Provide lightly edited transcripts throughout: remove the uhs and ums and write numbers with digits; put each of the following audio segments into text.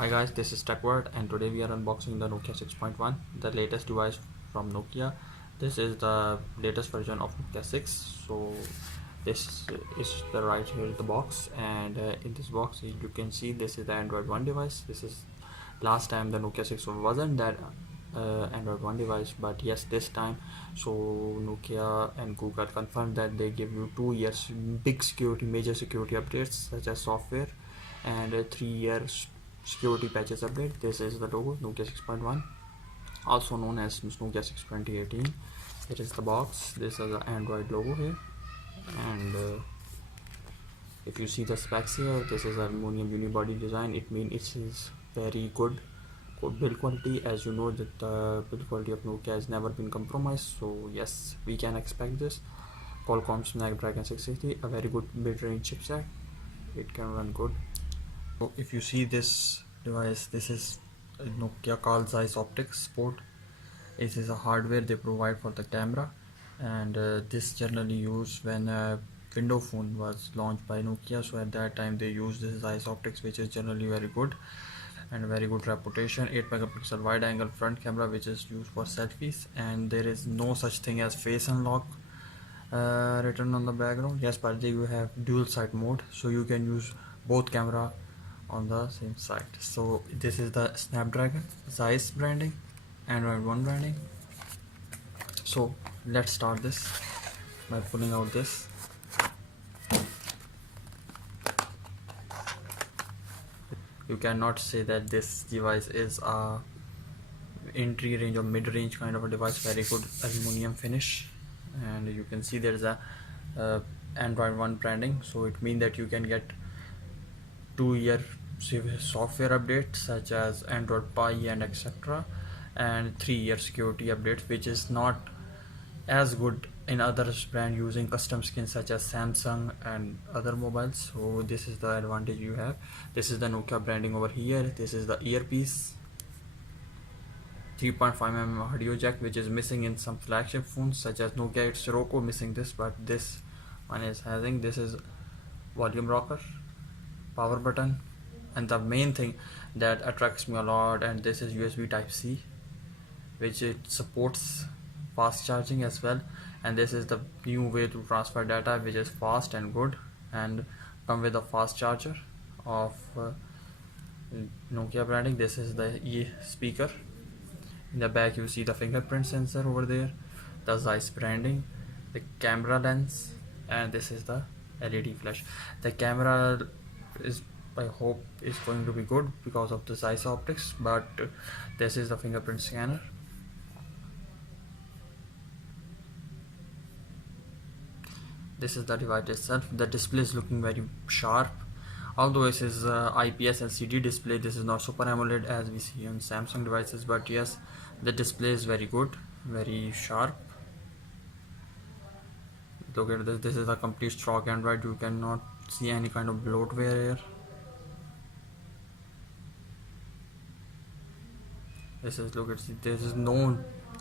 Hi guys, this is TechWord and today we are unboxing the Nokia 6.1, the latest device from Nokia. This is the latest version of Nokia 6. So this is the right here in the box, and in this box you can see this is the Android 1 device. This is last time the Nokia 6 wasn't that Android 1 device, but yes, this time. So Nokia and Google confirmed that they give you 2 years major security updates such as software, and 3 years security patches update. This is the logo, Nokia 6.1, also known as Nokia 6 2018. It is the box. This is the Android logo here, and if you see the specs here, this is aluminum unibody design. It means it is very good build quality. As you know that the build quality of Nokia has never been compromised, so yes, we can expect this. Qualcomm Snapdragon 660, a very good mid-range chipset. It can run good. So if you see this device, this is a Nokia called Zeiss Optics port. This is a hardware they provide for the camera, and this generally used when a window phone was launched by Nokia. So at that time they used this Zeiss Optics, which is generally very good and very good reputation. 8 megapixel wide angle front camera, which is used for selfies, and there is no such thing as face unlock written on the background. Yes, but you have dual side mode, so you can use both camera on the same side. So this is the Snapdragon Zeiss branding, Android 1 branding. So let's start this by pulling out this. You cannot say that this device is a entry range or mid-range kind of a device. Very good aluminum finish, and you can see there is a Android 1 branding, so it means that you can get 2-year software updates such as Android Pie and etc., and 3-year security updates, which is not as good in other brand using custom skins such as Samsung and other mobiles. So this is the advantage you have. This is the Nokia branding over here. This is the earpiece, 3.5mm audio jack, which is missing in some flagship phones such as Nokia. It's Sirocco missing this, but this one is having. This is volume rocker, power button, and the main thing that attracts me a lot, and this is USB Type-C, which it supports fast charging as well. And this is the new way to transfer data, which is fast and good, and come with a fast charger of Nokia branding. This is the speaker. In the back you see the fingerprint sensor over there, the Zeiss branding, the camera lens, and this is the LED flash. The camera is, I hope, is going to be good because of the Zeiss Optics, but this is the fingerprint scanner. This is the device itself. The display is looking very sharp, although this is IPS LCD display. This is not Super AMOLED as we see on Samsung devices, but yes, the display is very good, very sharp. Look at this. This is a complete stock Android. You cannot see any kind of bloatware here. This is, look at this. There is no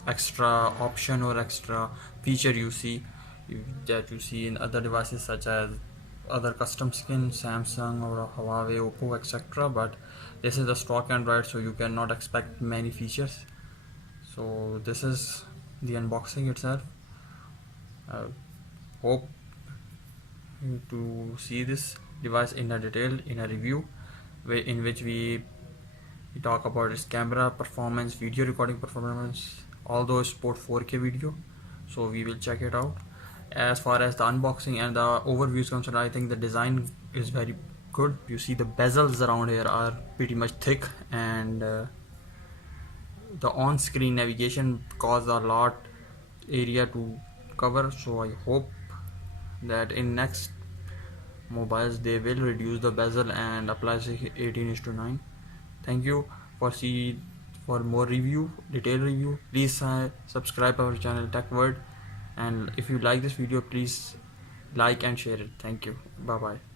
extra option or extra feature that you see in other devices such as other custom skin, Samsung or Huawei, Oppo, etc. But this is the stock Android, so you cannot expect many features. So this is the unboxing itself. Hope to see this device in a detail in a review in which we talk about its camera performance, video recording performance, although it supports 4K video, so we will check it out. As far as the unboxing and the overview is concerned, I think the design is very good. You see the bezels around here are pretty much thick, and the on-screen navigation caused a lot area to cover, so I hope that in next mobiles they will reduce the bezel and apply 18:9. Thank you for more detailed review. Please subscribe our channel TechWord, and if you like this video, please like and share it. Thank you. Bye bye.